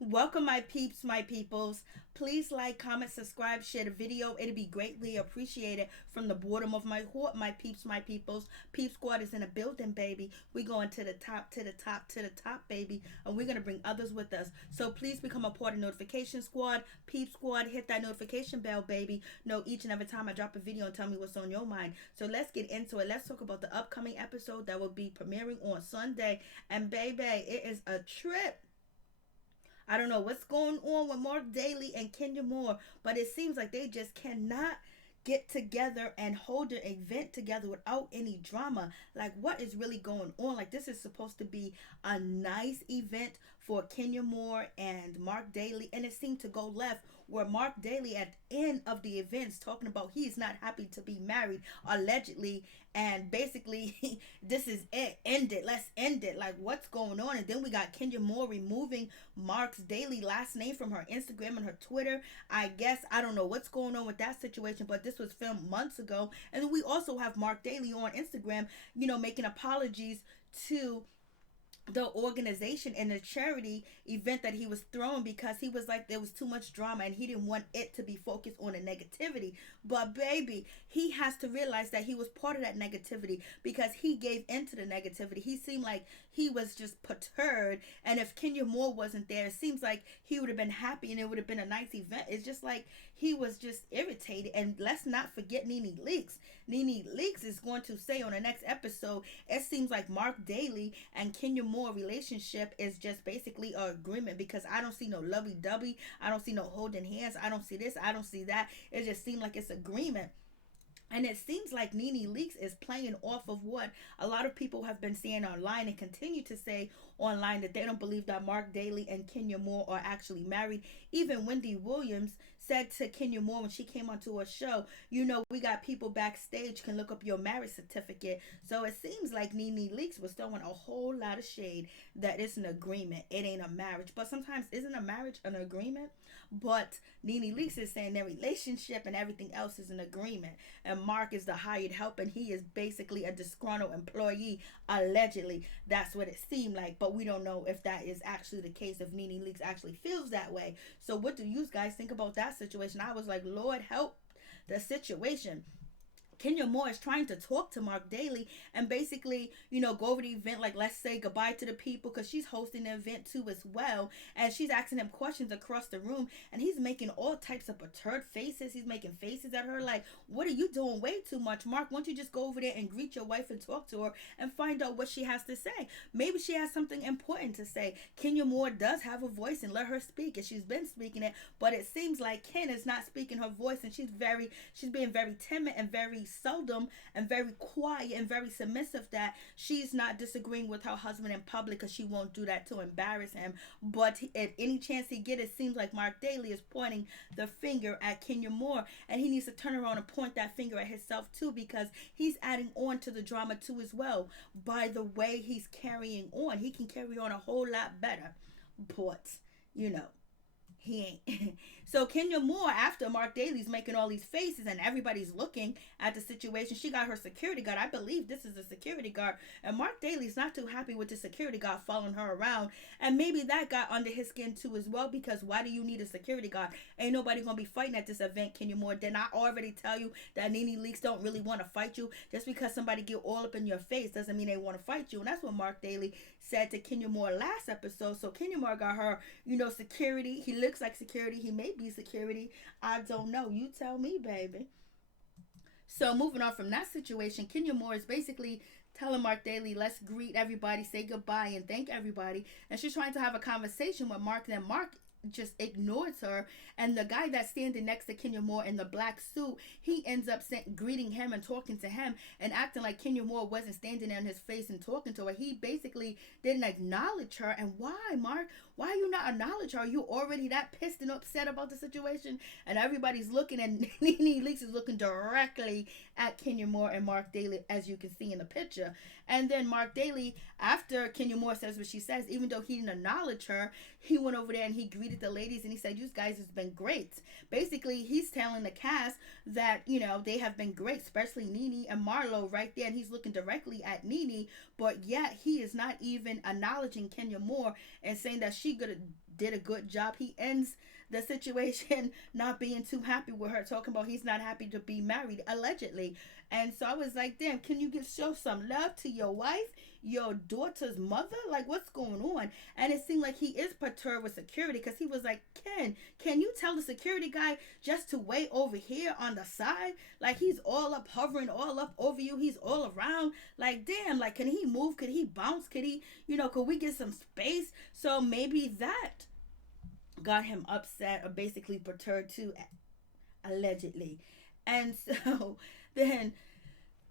Welcome, my peeps, my peoples. Please like, comment, subscribe, share the video. It'd be greatly appreciated from the bottom of my heart, my peeps, my peoples. Peep Squad is in a building, baby. We going to the top, to the top, to the top, baby. And we're going to bring others with us. So please become a part of Notification Squad. Peep Squad, hit that notification bell, baby. Know each and every time I drop a video and tell me what's on your mind. So let's get into it. Let's talk about the upcoming episode that will be premiering on Sunday. And baby, it is a trip. I don't know what's going on with Marc Daly and Kenya Moore, but it seems like they just cannot get together and hold an event together without any drama. Like, what is really going on? Like, this is supposed to be a nice event for Kenya Moore and Marc Daly, and it seemed to go left where Marc Daly at the end of the events talking about he's not happy to be married allegedly, and basically this is it, end it, let's end it. Like, what's going on? And then we got Kenya Moore removing Marc Daly last name from her Instagram and her Twitter. I guess I don't know what's going on with that situation, but this was filmed months ago. And then we also have Marc Daly on Instagram, making apologies to the organization and the charity event that he was throwing, because he was like there was too much drama and he didn't want it to be focused on the negativity. But baby, he has to realize that he was part of that negativity because he gave into the negativity. He seemed like he was just perturbed, and if Kenya Moore wasn't there, it seems like he would have been happy and it would have been a nice event. It's just like he was just irritated. And let's not forget NeNe Leakes. NeNe Leakes is going to say on the next episode, it seems like Marc Daly and Kenya Moore relationship is just basically an agreement, because I don't see no lovey-dovey, I don't see no holding hands, I don't see this, I don't see that. It just seemed like it's agreement. And it seems like NeNe Leakes is playing off of what a lot of people have been saying online and continue to say online, that they don't believe that Marc Daly and Kenya Moore are actually married. Even Wendy Williams said to Kenya Moore when she came onto her show, we got people backstage can look up your marriage certificate. So it seems like NeNe Leakes was throwing a whole lot of shade that it's an agreement. It ain't a marriage. But sometimes isn't a marriage an agreement? But NeNe Leakes is saying their relationship and everything else is an agreement. And Marc is the hired help, and he is basically a disgruntled employee, allegedly. That's what it seemed like. But we don't know if that is actually the case, if NeNe Leakes actually feels that way. So what do you guys think about that situation? I was like, Lord help the situation. Kenya Moore is trying to talk to Marc Daly and basically, go over the event, like let's say goodbye to the people, because she's hosting the event too as well. And she's asking him questions across the room, and he's making all types of perturbed faces. He's making faces at her like, what are you doing? Way too much. Marc, why don't you just go over there and greet your wife and talk to her and find out what she has to say? Maybe she has something important to say. Kenya Moore does have a voice, and let her speak, and she's been speaking it, but it seems like Ken is not speaking her voice, and she's being very timid and very seldom and very quiet and very submissive, that she's not disagreeing with her husband in public because she won't do that to embarrass him. But at any chance he get, it seems like Marc Daly is pointing the finger at Kenya Moore, and he needs to turn around and point that finger at himself too, because he's adding on to the drama too as well. By the way he's carrying on, he can carry on a whole lot better, but you know he ain't. So Kenya Moore, after Marc Daly's making all these faces and everybody's looking at the situation, she got her security guard. I believe this is a security guard. And Marc Daly's not too happy with the security guard following her around. And maybe that got under his skin too as well, because why do you need a security guard? Ain't nobody gonna be fighting at this event, Kenya Moore. Didn't I already tell you that NeNe Leakes don't really want to fight you? Just because somebody get all up in your face doesn't mean they want to fight you. And that's what Marc Daly said to Kenya Moore last episode. So Kenya Moore got her, security. He looks like security. He may be security. I don't know. You tell me, baby. So moving on from that situation, Kenya Moore is basically telling Marc Daly, let's greet everybody, say goodbye, and thank everybody. And she's trying to have a conversation with Marc. Then Marc just ignores her, and the guy that's standing next to Kenya Moore in the black suit, he ends up greeting him and talking to him and acting like Kenya Moore wasn't standing there in his face and talking to her. He basically didn't acknowledge her. And why, Marc? Why you not acknowledge her? Are you already that pissed and upset about the situation? And everybody's looking, and NeNe Leakes is looking directly at Kenya Moore and Marc Daly, as you can see in the picture. And then Marc Daly, after Kenya Moore says what she says, even though he didn't acknowledge her, he went over there and he greeted the ladies, and he said, you guys has been great. Basically, he's telling the cast that, they have been great, especially NeNe and Marlo right there. And he's looking directly at NeNe, but yet he is not even acknowledging Kenya Moore and saying that she did a good job. He ends the situation not being too happy with her, talking about he's not happy to be married, allegedly. And so I was like, damn, can you show some love to your wife, your daughter's mother? Like, what's going on? And it seemed like he is perturbed with security, because he was like, can you tell the security guy just to wait over here on the side? Like, he's all up, hovering all up over you. He's all around. Like, damn, like, can he move? Could he bounce? Could he, could we get some space? So maybe that got him upset or basically perturbed too, allegedly. And so then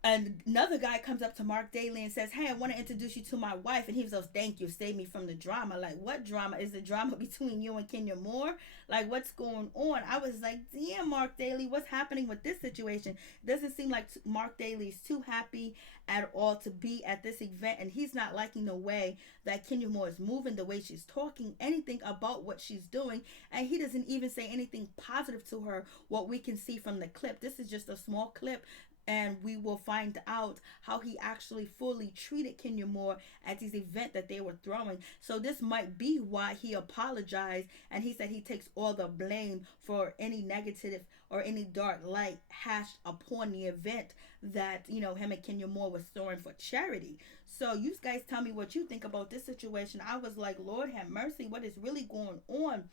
another guy comes up to Marc Daly and says, hey, I want to introduce you to my wife. And he was like, thank you, save me from the drama. Like, what drama? Is the drama between you and Kenya Moore? Like, what's going on? I was like, damn, Marc Daly, what's happening with this situation? It doesn't seem like Marc Daly's too happy at all to be at this event, and he's not liking the way that Kenya Moore is moving, the way she's talking, anything about what she's doing, and he doesn't even say anything positive to her, what we can see from the clip. This is just a small clip, and we will find out how he actually fully treated Kenya Moore at this event that they were throwing. So this might be why he apologized, and he said he takes all the blame for any negative or any dark light hashed upon the event that, him and Kenya Moore was throwing for charity. So you guys tell me what you think about this situation. I was like, Lord have mercy, what is really going on?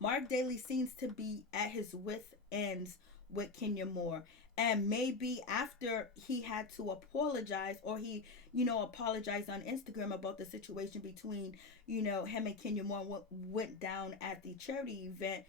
Marc Daly seems to be at his wit's ends with Kenya Moore. And maybe after he had to apologize, or he, apologized on Instagram about the situation between, him and Kenya Moore went down at the charity event,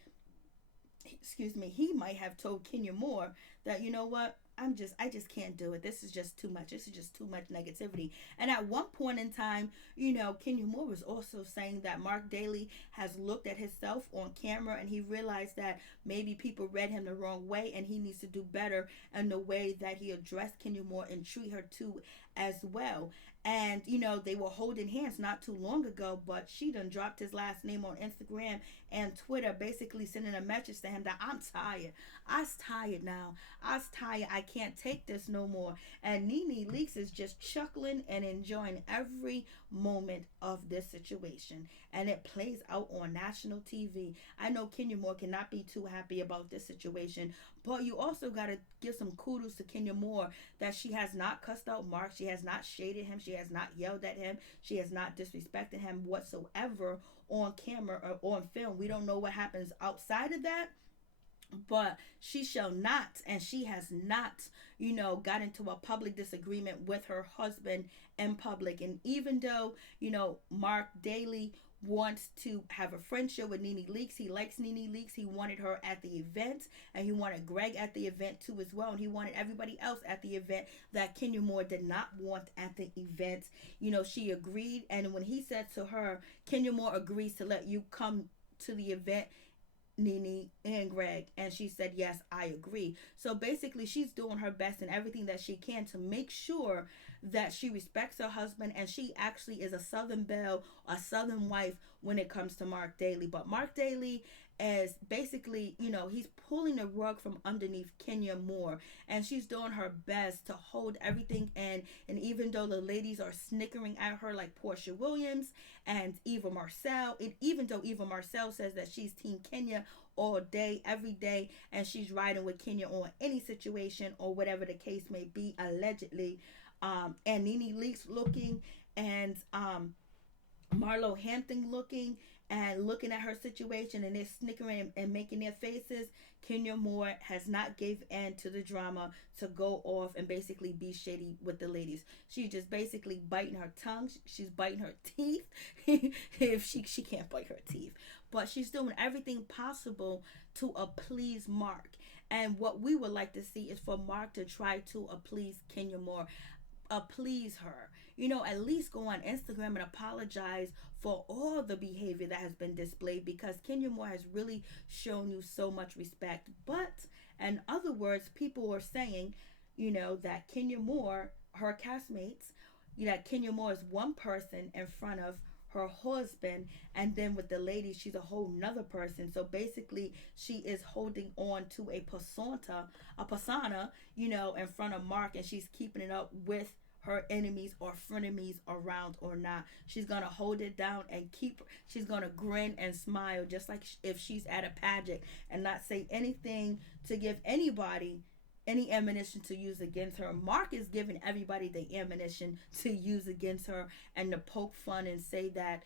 he might have told Kenya Moore that, you know what, I just can't do it. This is just too much. This is just too much negativity. And at one point in time, Kenya Moore was also saying that Marc Daly has looked at himself on camera, and he realized that maybe people read him the wrong way, and he needs to do better in the way that he addressed Kenya Moore and treat her too as well. And, they were holding hands not too long ago, but she done dropped his last name on Instagram and Twitter, basically sending a message to him that I'm tired. I's tired now. I's tired. I can't take this no more. And NeNe Leakes is just chuckling and enjoying every moment of this situation. And it plays out on national TV. I know Kenya Moore cannot be too happy about this situation, but you also got to give some kudos to Kenya Moore that she has not cussed out Marc. She has not shaded him. She has not yelled at him. She has not disrespected him whatsoever on camera or on film. We don't know what happens outside of that, but she shall not, and she has not, got into a public disagreement with her husband in public. And even though, Marc Daly wants to have a friendship with NeNe Leakes, he likes NeNe Leakes, he wanted her at the event, and he wanted Greg at the event too as well, and he wanted everybody else at the event that Kenya Moore did not want at the event. She agreed, and when he said to her, Kenya Moore agrees to let you come to the event, NeNe and Greg, and she said, yes, I agree. So basically, she's doing her best and everything that she can to make sure that she respects her husband, and she actually is a Southern belle, a Southern wife when it comes to Marc Daly. But Marc Daly is basically, he's pulling the rug from underneath Kenya Moore, and she's doing her best to hold everything in. And even though the ladies are snickering at her like Portia Williams and Eva Marcel, even though Eva Marcel says that she's Team Kenya all day, every day, and she's riding with Kenya on any situation or whatever the case may be, allegedly. And NeNe Leakes looking, and Marlo Hampton looking and looking at her situation, and they're snickering and making their faces. Kenya Moore has not gave in to the drama to go off and basically be shady with the ladies. She's just basically biting her tongue. She's biting her teeth. If she can't bite her teeth, but she's doing everything possible to please Marc. And what we would like to see is for Marc to try to please Kenya Moore, please her. At least go on Instagram and apologize for all the behavior that has been displayed, because Kenya Moore has really shown you so much respect. But in other words, people are saying, that Kenya Moore, her castmates, that Kenya Moore is one person in front of her husband, and then with the ladies, she's a whole nother person. So basically, she is holding on to a persona, in front of Marc, and she's keeping it up with her enemies or frenemies around or not. She's gonna hold it down and she's gonna grin and smile just like if she's at a pageant, and not say anything to give anybody any ammunition to use against her. Mark is giving everybody the ammunition to use against her and to poke fun and say that,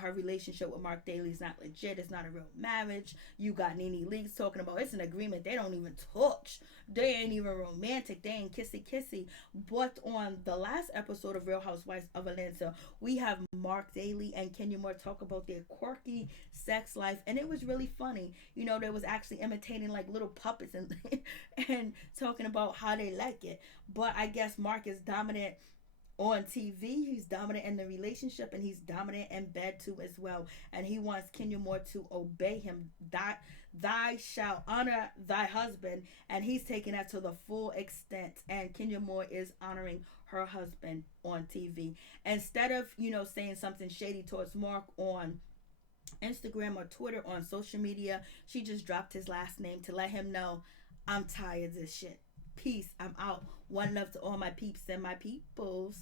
her relationship with Marc Daly is not legit. It's not a real marriage. You got NeNe Leakes talking about it's an agreement. They don't even touch. They ain't even romantic. They ain't kissy kissy. But on the last episode of Real Housewives of Atlanta, we have Marc Daly and Kenya Moore talk about their quirky sex life, and it was really funny. They was actually imitating like little puppets and and talking about how they like it. But I guess Mark is dominant on TV, he's dominant in the relationship, and he's dominant in bed too as well. And he wants Kenya Moore to obey him. Thou shalt honor thy husband, and he's taking that to the full extent. And Kenya Moore is honoring her husband on TV instead of saying something shady towards Mark on Instagram or Twitter, on social media. She just dropped his last name to let him know, I'm tired of this shit. Peace. I'm out. One love to all my peeps and my peoples.